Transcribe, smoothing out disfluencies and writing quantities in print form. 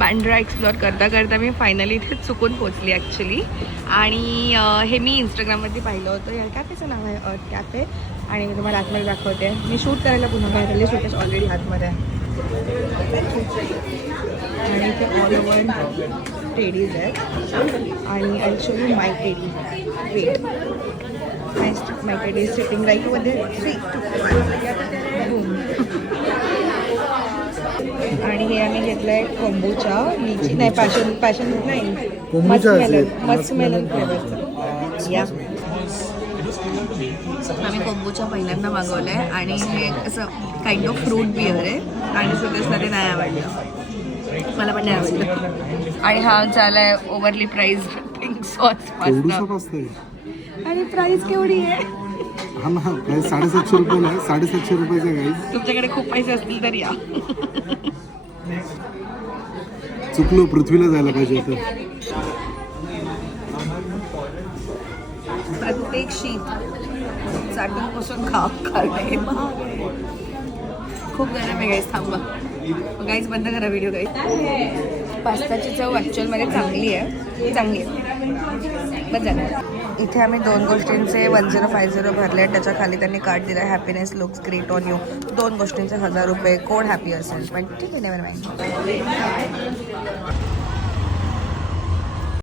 Bandra explore करता करता मी finally इथे चुकून पोचली ॲक्च्युली. आणि हे मी इंस्टाग्रामवरती पाहिलं होतं. या कॅफेचं नाव आहे अर्थ कॅफे आणि मी तुम्हाला आतमध्ये दाखवते. मी शूट करायला पुन्हा बाहेर आले, शूटेज ऑलरेडी आतमध्ये आहे. आणि इथे ऑल ओव्हर टेडीज आहेत आणि I show you my teddy. Wait, my teddy is sitting right over there. 3, 2, 1 आणि हे आम्ही घेतलं आहे कोंबूचा लिची नाही पॅशन नाही मस्कमेलन फ्लेवरचं. या आम्ही कोंबूचा पहिल्यांदा मागवलं आहे आणि हे असं काइंड ऑफ फ्रूट बिअर आहे आणि सुद्धा ते नाही आवडलं, मला पण नाही आवडलं. आणि हा झाला आहे overly priced pink sauce pasta. आणि प्राईस केवढी आहे? हा ना, प्राईस 750 रुपये आहे. 750 रुपयाचा गाईज. तुमच्याकडे खूप पैसे असतील तर या. चुकलो, पृथ्वीला जायला पाहिजे होतं. प्रत्येक शीत चाटून खा खाल्ले. खूप गरम आहे गाईस, थांबा गाईस, बंद करा व्हिडिओ गाईस. पास्ताची चव ॲक्च्युअलमध्ये चांगली आहे बस झालं. इथे आम्ही 2 गोष्टींचे 1050 भरले. त्याच्या खाली त्यांनी कार्ड दिला, happiness looks great on you. 2 गोष्टींचे 1000 रुपये. कोण हॅपी असेल पण ठीक आहे, नेव्हर माइंड.